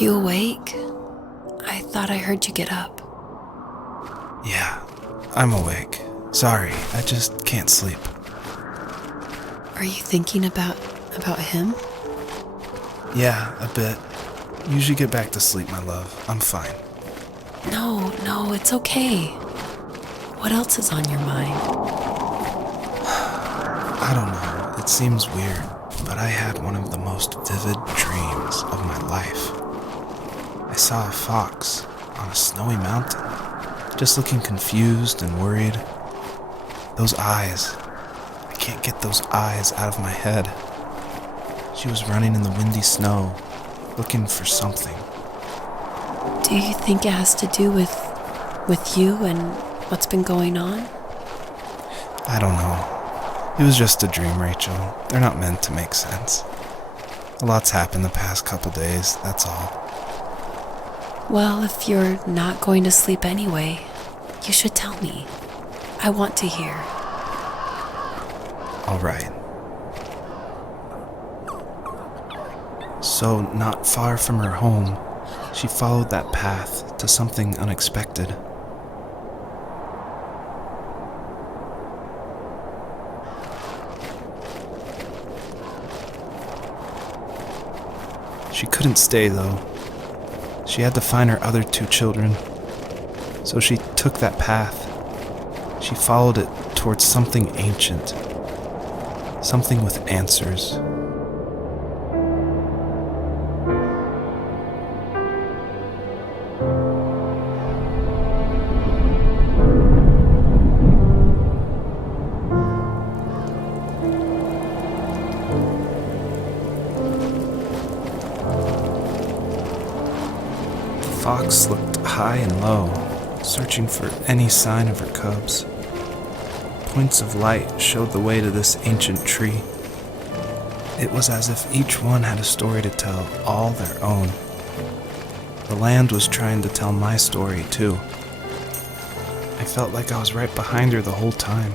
you awake? I thought I heard you get up. Yeah, I'm awake. Sorry, I just can't sleep. Are you thinking about him? Yeah, a bit. Usually get back to sleep, my love. I'm fine. No, it's okay. What else is on your mind? I don't know. It seems weird, but I had one of the most vivid dreams of my life. I saw a fox on a snowy mountain, just looking confused and worried. Those eyes. I can't get those eyes out of my head. She was running in the windy snow, looking for something. Do you think it has to do with you and what's been going on? I don't know. It was just a dream, Rachel. They're not meant to make sense. A lot's happened the past couple days, that's all. Well, if you're not going to sleep anyway, you should tell me. I want to hear. All right. So, not far from her home, she followed that path to something unexpected. She couldn't stay, though. She had to find her other 2 children. So she took that path. She followed it towards something ancient. Something with answers. The fox looked high and low, searching for any sign of her cubs. Points of light showed the way to this ancient tree. It was as if each one had a story to tell, all their own. The land was trying to tell my story, too. I felt like I was right behind her the whole time.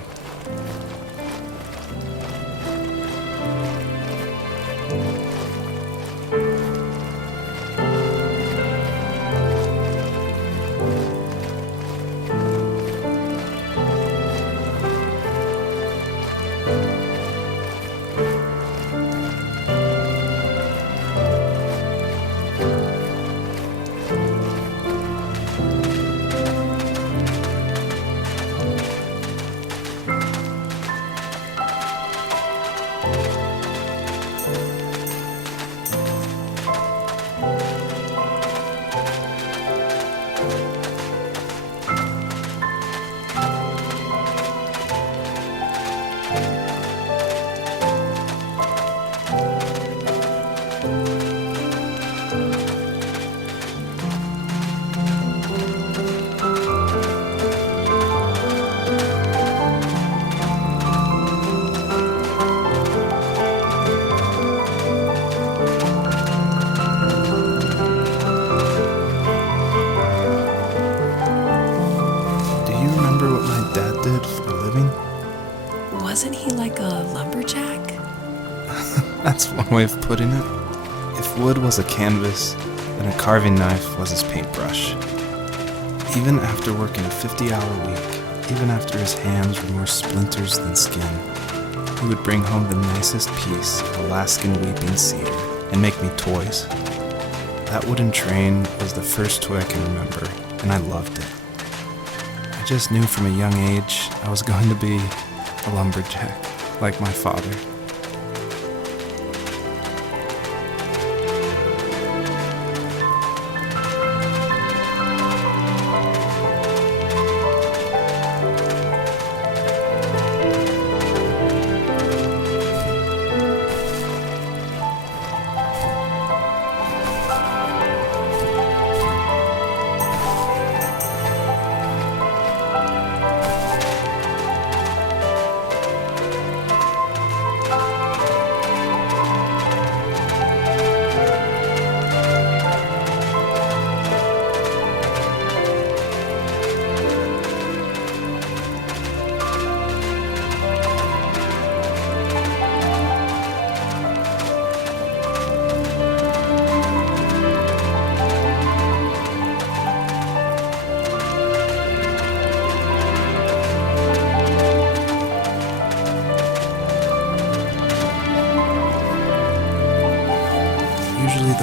Wasn't he like a lumberjack? That's one way of putting it. If wood was a canvas, then a carving knife was his paintbrush. Even after working a 50-hour week, even after his hands were more splinters than skin, he would bring home the nicest piece of Alaskan weeping cedar and make me toys. That wooden train was the first toy I can remember, and I loved it. I just knew from a young age I was going to be a lumberjack, like my father.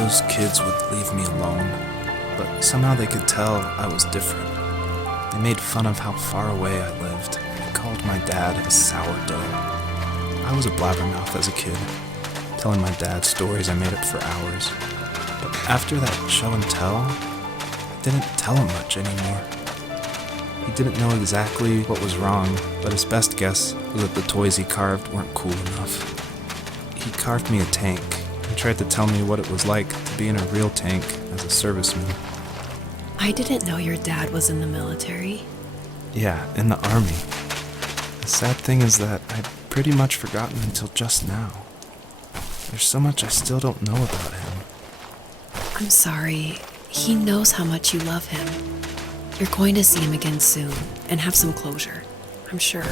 those kids would leave me alone, but somehow they could tell I was different. They made fun of how far away I lived. They called my dad a sourdough. I was a blabbermouth as a kid, telling my dad stories I made up for hours. But after that show and tell, I didn't tell him much anymore. He didn't know exactly what was wrong, but his best guess was that the toys he carved weren't cool enough. He carved me a tank and tried to tell me what it was like to be in a real tank as a serviceman. I didn't know your dad was in the military. Yeah, in the army. The sad thing is that I'd pretty much forgotten until just now. There's so much I still don't know about him. I'm sorry. He knows how much you love him. You're going to see him again soon and have some closure, I'm sure.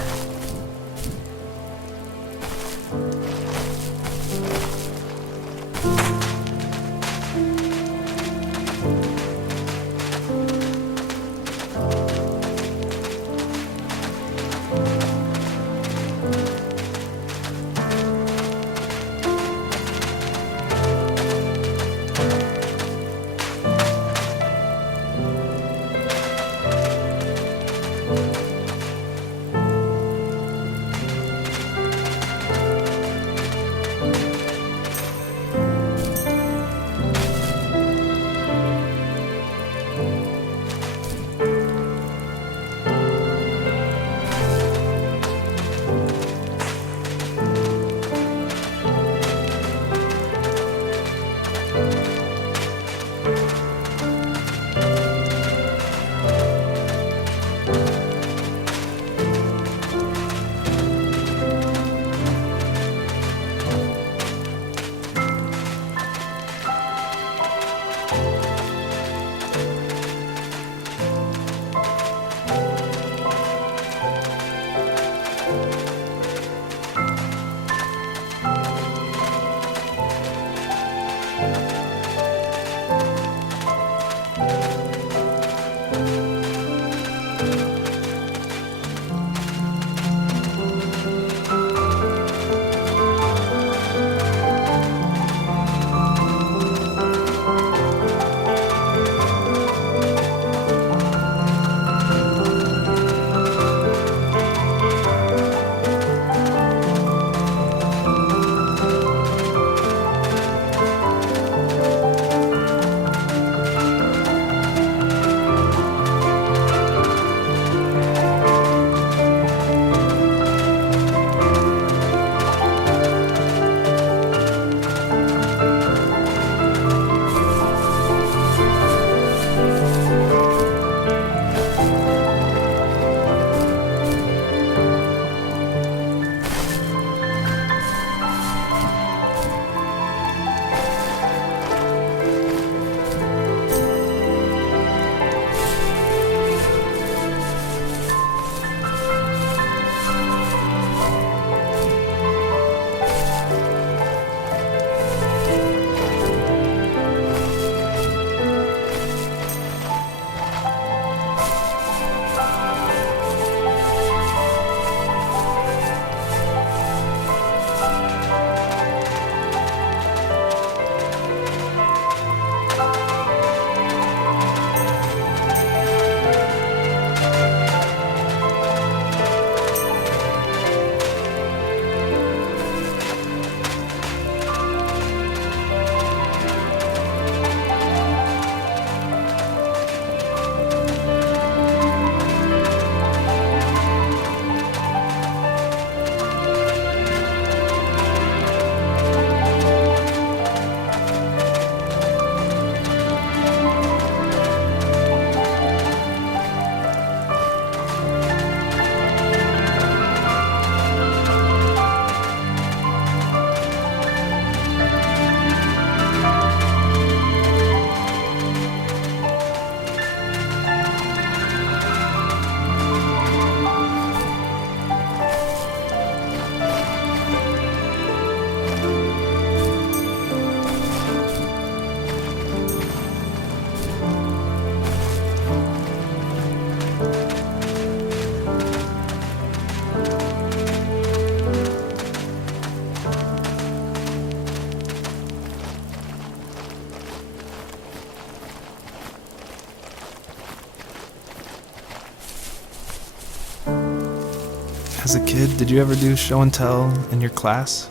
As a kid, did you ever do show and tell in your class?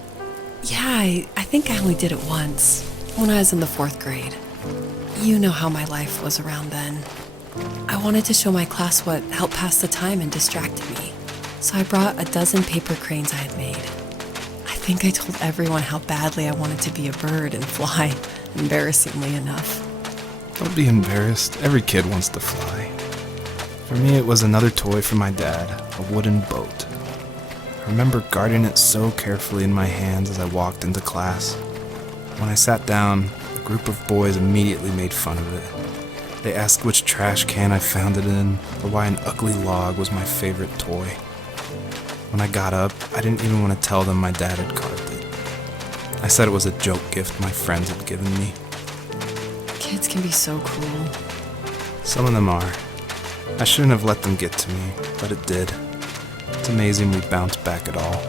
Yeah, I think I only did it once, when I was in the 4th grade. You know how my life was around then. I wanted to show my class what helped pass the time and distracted me, so I brought a dozen paper cranes I had made. I think I told everyone how badly I wanted to be a bird and fly, embarrassingly enough. Don't be embarrassed. Every kid wants to fly. For me, it was another toy from my dad, a wooden boat. I remember guarding it so carefully in my hands as I walked into class. When I sat down, a group of boys immediately made fun of it. They asked which trash can I found it in, or why an ugly log was my favorite toy. When I got up, I didn't even want to tell them my dad had carved it. I said it was a joke gift my friends had given me. Kids can be so cruel. Some of them are. I shouldn't have let them get to me, but it did. It's amazing we bounced back at all.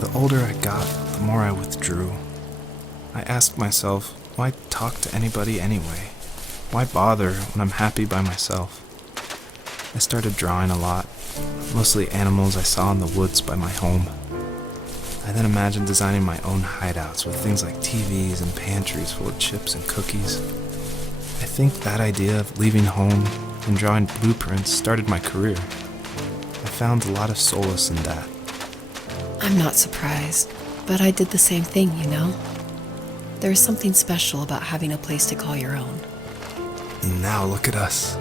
The older I got, the more I withdrew. I asked myself, why talk to anybody anyway? Why bother when I'm happy by myself? I started drawing a lot, mostly animals I saw in the woods by my home. I then imagined designing my own hideouts with things like TVs and pantries full of chips and cookies. I think that idea of leaving home and drawing blueprints started my career. I found a lot of solace in that. I'm not surprised, but I did the same thing, you know? There is something special about having a place to call your own. And now look at us.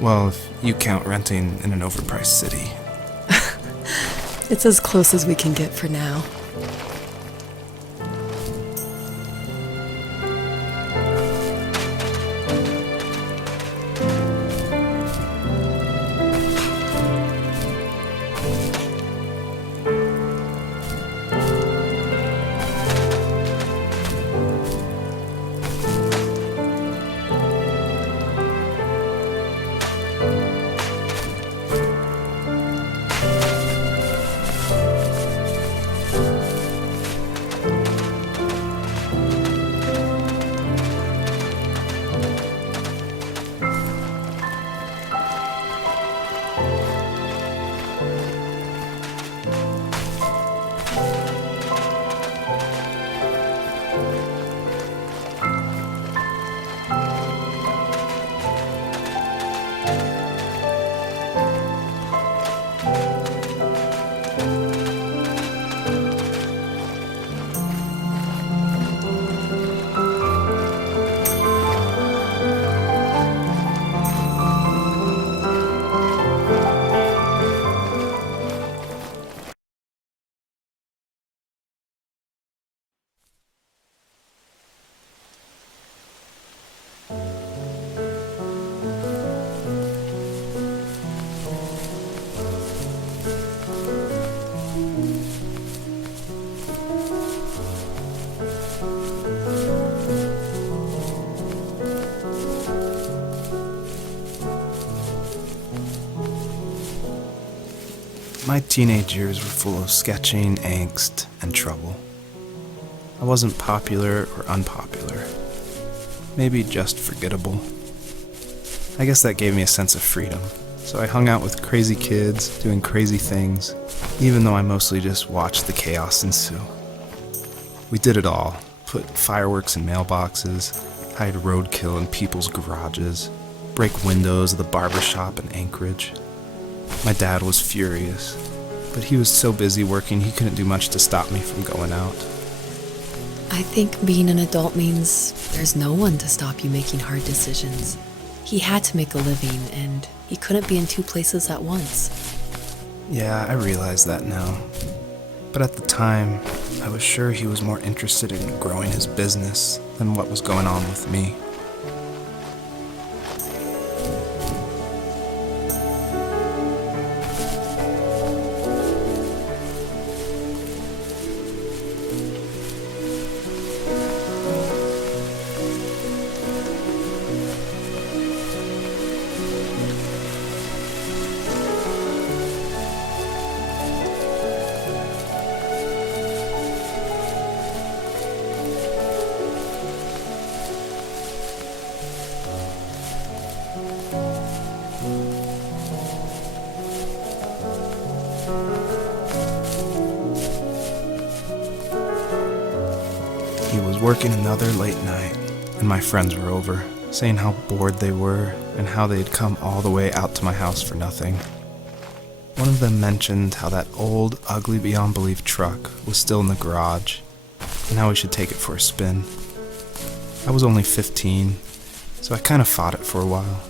Well, if you count renting in an overpriced city. It's as close as we can get for now. My teenage years were full of sketching, angst, and trouble. I wasn't popular or unpopular. Maybe just forgettable. I guess that gave me a sense of freedom. So I hung out with crazy kids, doing crazy things, even though I mostly just watched the chaos ensue. We did it all. Put fireworks in mailboxes, hide roadkill in people's garages, break windows of the barber shop in Anchorage. My dad was furious, but he was so busy working he couldn't do much to stop me from going out. I think being an adult means there's no one to stop you making hard decisions. He had to make a living, and he couldn't be in two places at once. Yeah, I realize that now. But at the time, I was sure he was more interested in growing his business than what was going on with me. He was working another late night, and my friends were over, saying how bored they were and how they'd come all the way out to my house for nothing. One of them mentioned how that old, ugly beyond belief truck was still in the garage, and how we should take it for a spin. I was only 15, so I kind of fought it for a while.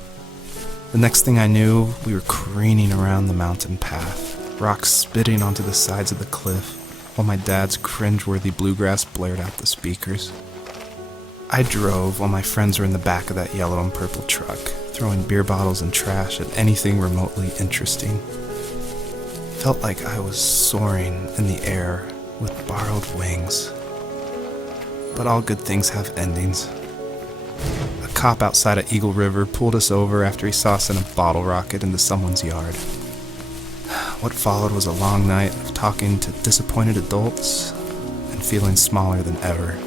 The next thing I knew, we were careening around the mountain path, rocks spitting onto the sides of the cliff, while my dad's cringeworthy bluegrass blared out the speakers. I drove while my friends were in the back of that yellow and purple truck, throwing beer bottles and trash at anything remotely interesting. Felt like I was soaring in the air with borrowed wings. But all good things have endings. A cop outside of Eagle River pulled us over after he saw us in a bottle rocket into someone's yard. What followed was a long night of talking to disappointed adults and feeling smaller than ever.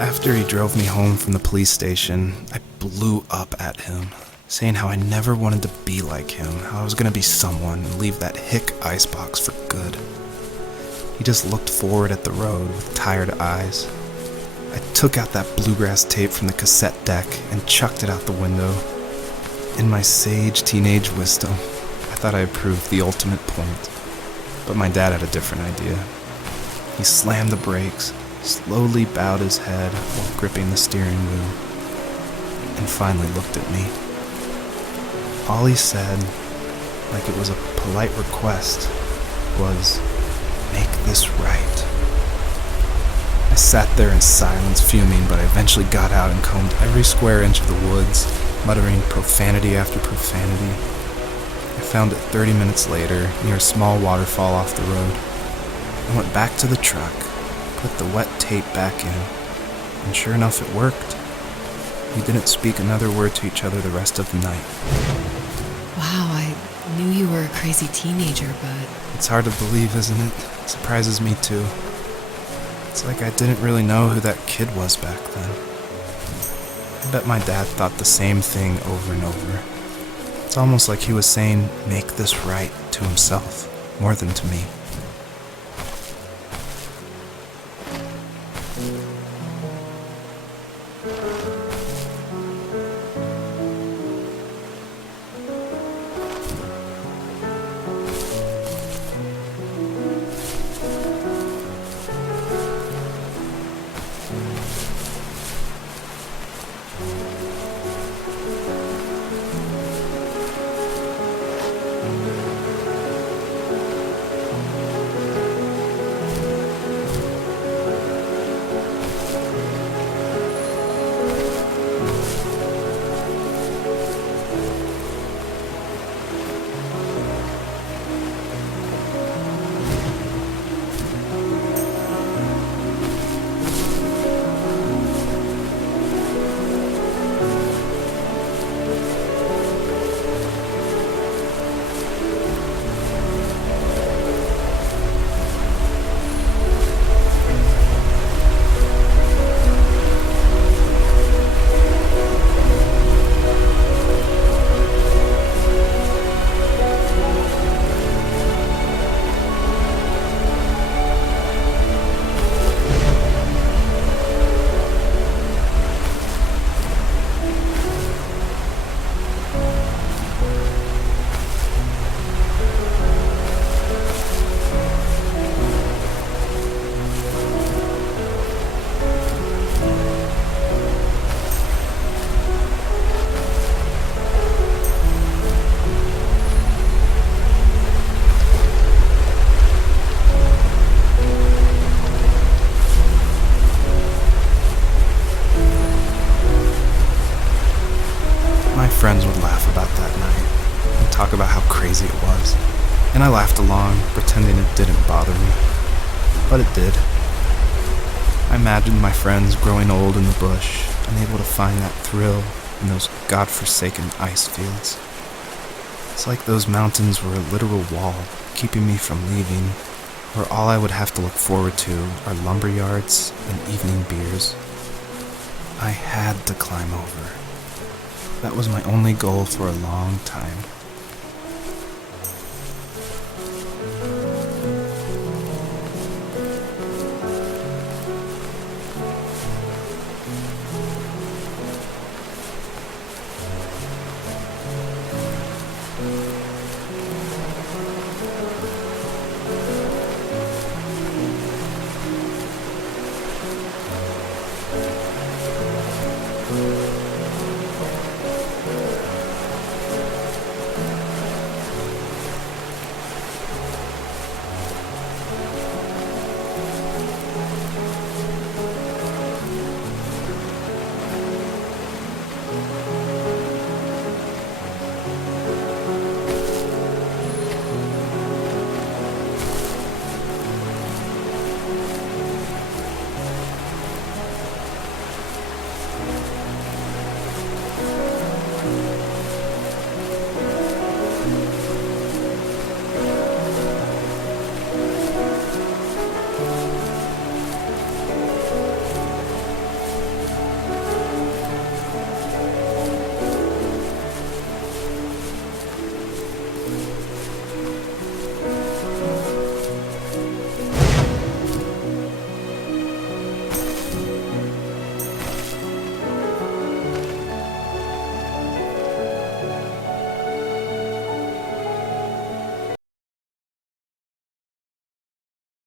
After he drove me home from the police station, I blew up at him, saying how I never wanted to be like him, how I was going to be someone and leave that hick icebox for good. He just looked forward at the road with tired eyes. I took out that bluegrass tape from the cassette deck and chucked it out the window. In my sage teenage wisdom, I thought I proved the ultimate point, but my dad had a different idea. He slammed the brakes, slowly bowed his head while gripping the steering wheel, and finally looked at me. All he said, like it was a polite request, was, "Make this right." I sat there in silence, fuming, but I eventually got out and combed every square inch of the woods, muttering profanity after profanity. I found it 30 minutes later, near a small waterfall off the road. I went back to the truck, put the wet tape back in, and sure enough it worked. We didn't speak another word to each other the rest of the night. Wow, I knew you were a crazy teenager, but... It's hard to believe, isn't it? It surprises me too. It's like I didn't really know who that kid was back then. I bet my dad thought the same thing over and over. It's almost like he was saying, "Make this right," to himself, more than to me. talk about how crazy it was, and I laughed along, pretending it didn't bother me. But it did. I imagined my friends growing old in the bush, unable to find that thrill in those godforsaken ice fields. It's like those mountains were a literal wall, keeping me from leaving, where all I would have to look forward to are lumber yards and evening beers. I had to climb over. That was my only goal for a long time.